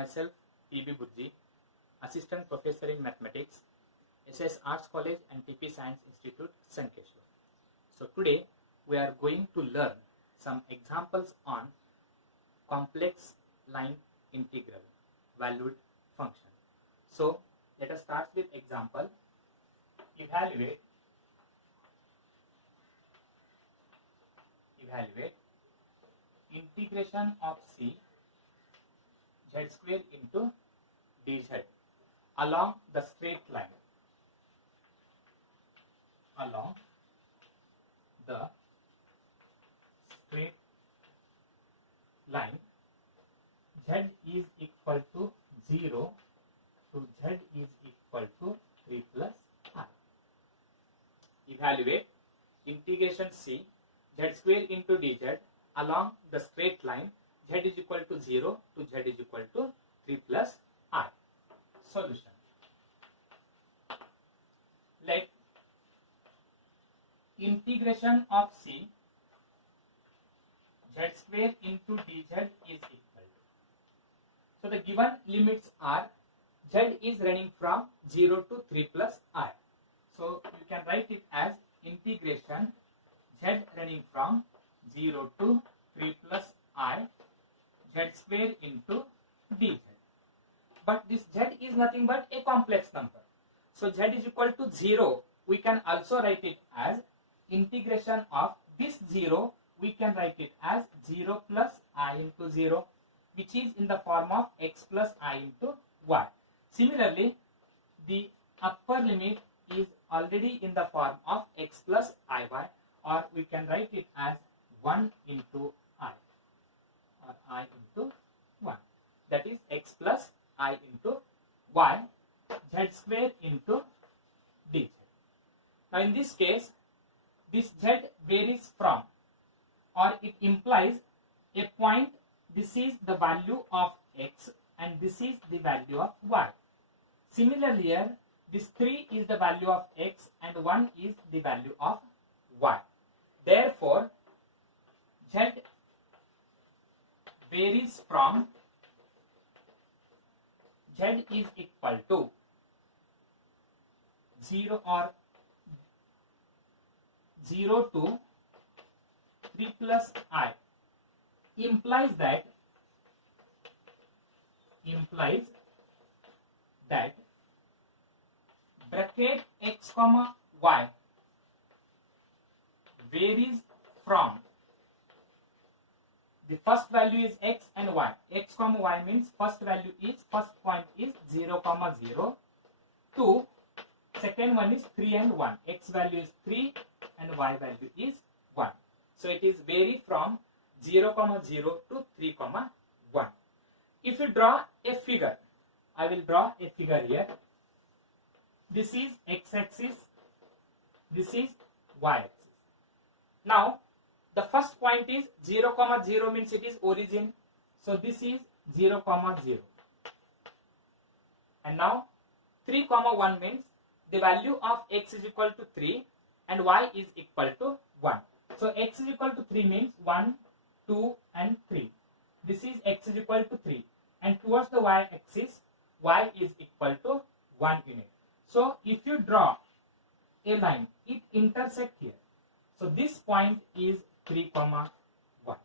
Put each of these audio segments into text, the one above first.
myself P.B. Burji, Assistant Professor in Mathematics, SS Arts College and TP Science Institute, Sankeshwar. So today we are going to learn some examples on complex line integral valued function. So let us start with example. Evaluate integration of c z square into dz along the straight line. Along the straight line, z is equal to 0 to z is equal to 3 plus I. Evaluate integration c z square into dz along the straight line z is equal to 0 to z is equal to 3 plus I. Solution. Let integration of c z square into dz is equal to. So the given limits are z is running from 0 to 3 plus I. So you can write it as integration z running from 0 to 3 plus I z square into dz. But this z is nothing but a complex number. So z is equal to 0. We can also write it as integration of this 0. We can write it as 0 plus I into 0, which is in the form of x plus I into y. Similarly, the upper limit is already in the form of x plus iy, or we can write it as 1 into I, or I into 1. That is x plus I into y, z square into dz. Now in this case, this z varies from, or it implies a point. This is the value of x and this is the value of y. Similarly here, this 3 is the value of x and 1 is the value of y. Therefore, z varies from, z is equal to 0 or 0 to 3 plus I, implies that bracket x comma y varies from, the first value is x and y. X comma y means first point is 0 comma 0 to second one is 3 and 1. X value is 3 and y value is 1. So it is vary from 0 comma 0 to 3 comma 1. If you draw a figure, I will draw a figure here. This is x-axis, this is y-axis. Now, the first point is 0 comma 0 means it is origin. So this is 0 comma 0. And now 3 comma 1 means the value of x is equal to 3 and y is equal to 1. So x is equal to 3 means 1, 2 and 3. This is x is equal to 3. And towards the y-axis, y is equal to 1 unit. So if you draw a line, it intersects here. So this point is 3 comma 1.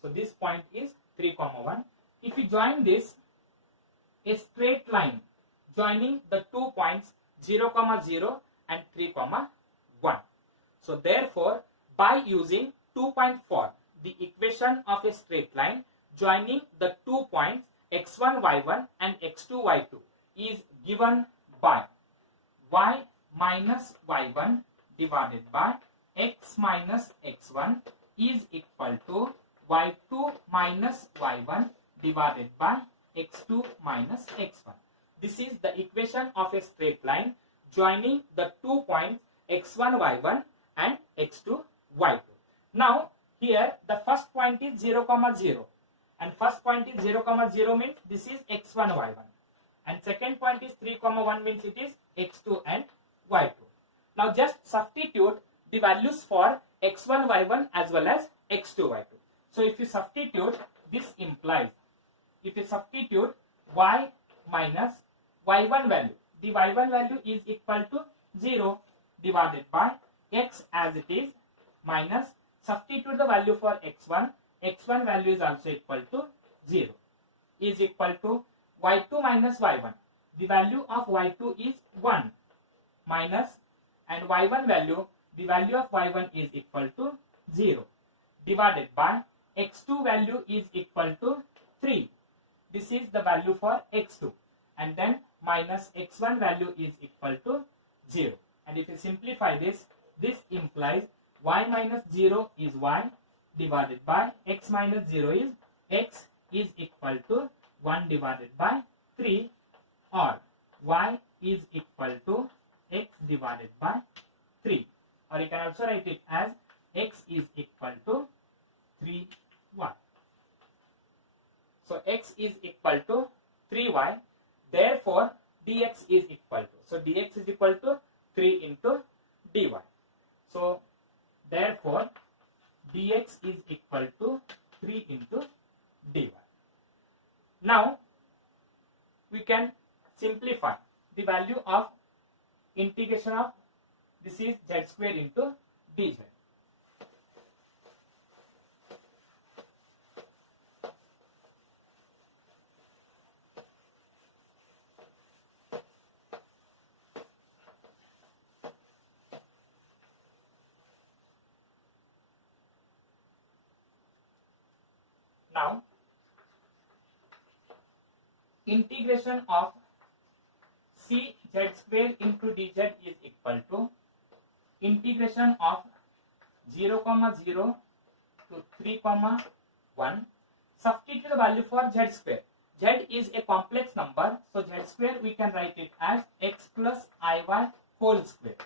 So this point is 3 comma 1. If you join this, a straight line joining the 2 points 0 comma 0 and 3 comma 1. So therefore, by using 2.4, the equation of a straight line joining the 2 points x1 y1 and x2 y2 is given by y minus y1 divided by x minus x1 is equal to y2 minus y1 divided by x2 minus x1. This is the equation of a straight line joining the 2 points x1 y1 and x2 y2. Now here the first point is 0 comma 0 and first point is 0 comma 0 means this is x1 y1 and second point is 3 comma 1 means it is x2 and y2. Now just substitute the values for x1 y1 as well as x2 y2. So if you substitute, this implies if you substitute y minus y1 value, the y1 value is equal to 0 divided by x as it is minus substitute the value for x1, x1 value is also equal to 0 is equal to y2 minus y1. The value of y2 is 1 minus and y1 value, the value of y1 is equal to 0 divided by x2 value is equal to 3. This is the value for x2 and then minus x1 value is equal to 0. And if you simplify this, this implies y minus 0 is y divided by x minus 0 is x is equal to 1 divided by 3, or y is equal to x divided by 3, or you can also write it as x is equal to 3y. So x is equal to 3y, therefore dx is equal to, so dx is equal to 3 into dy. So therefore dx is equal to 3 into dy. Now we can simplify the value of integration of this is z square into dz. Now integration of c z square into dz is equal to integration of 0, 0 to 3, 1. Substitute the value for z square. Z is a complex number, so z square we can write it as x plus iy whole square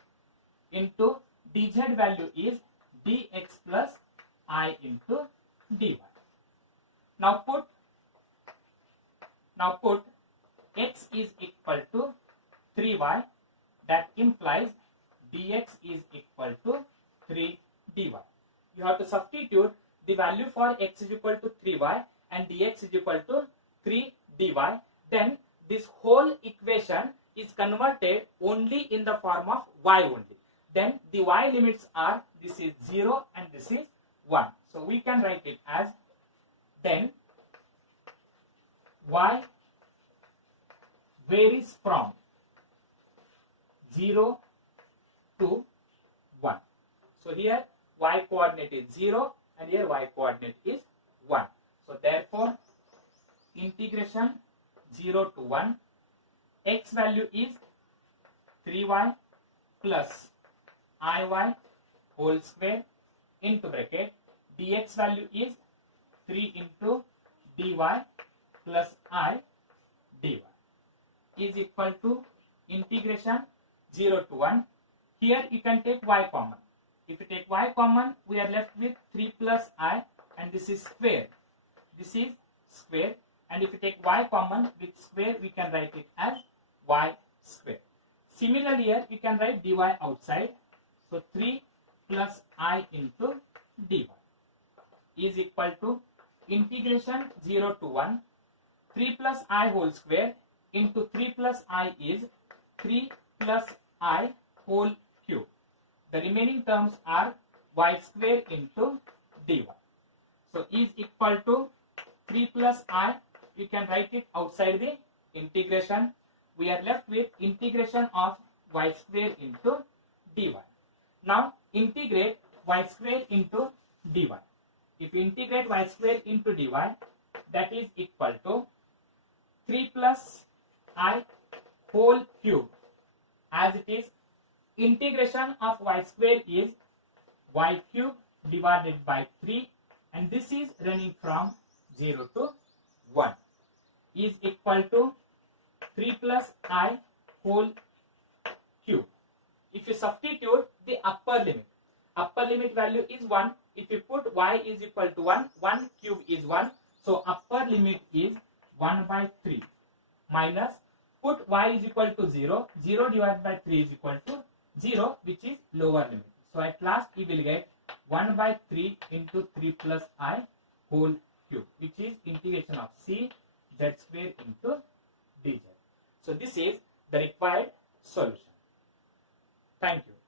into dz value is dx plus I into dy. Now put x is equal to 3y, that implies dx is equal to 3 dy. You have to substitute the value for x is equal to 3y and dx is equal to 3 dy. Then this whole equation is converted only in the form of y only. Then the y limits are, this is 0 and this is 1. So we can write it as then y varies from 0 to 1. So here y coordinate is 0 and here y coordinate is 1. So therefore integration 0 to 1, x value is 3y plus iy whole square into bracket dx value is 3 into dy plus I dy is equal to integration 0 to 1. Here you can take y common. If you take y common, we are left with 3 plus I, and this is square. This is square, and if you take y common with square, we can write it as y square. Similarly, here we can write dy outside. So 3 plus I into dy is equal to integration 0 to 1. 3 plus I whole square into 3 plus I is 3 plus I whole cube. The remaining terms are y square into dy. So is equal to 3 plus I, you can write it outside the integration. We are left with integration of y square into dy. Now integrate y square into dy. If you integrate y square into dy, that is equal to 3 plus I whole cube, as it is integration of y square is y cube divided by 3, and this is running from 0 to 1 is equal to 3 plus I whole cube. If you substitute the upper limit value is 1. If you put y is equal to 1, 1 cube is 1. So upper limit is 1 by 3 minus put y is equal to 0. 0 divided by 3 is equal to 0, which is lower limit. So at last we will get 1 by 3 into 3 plus I whole cube, which is integration of c z square into dz. So this is the required solution. Thank you.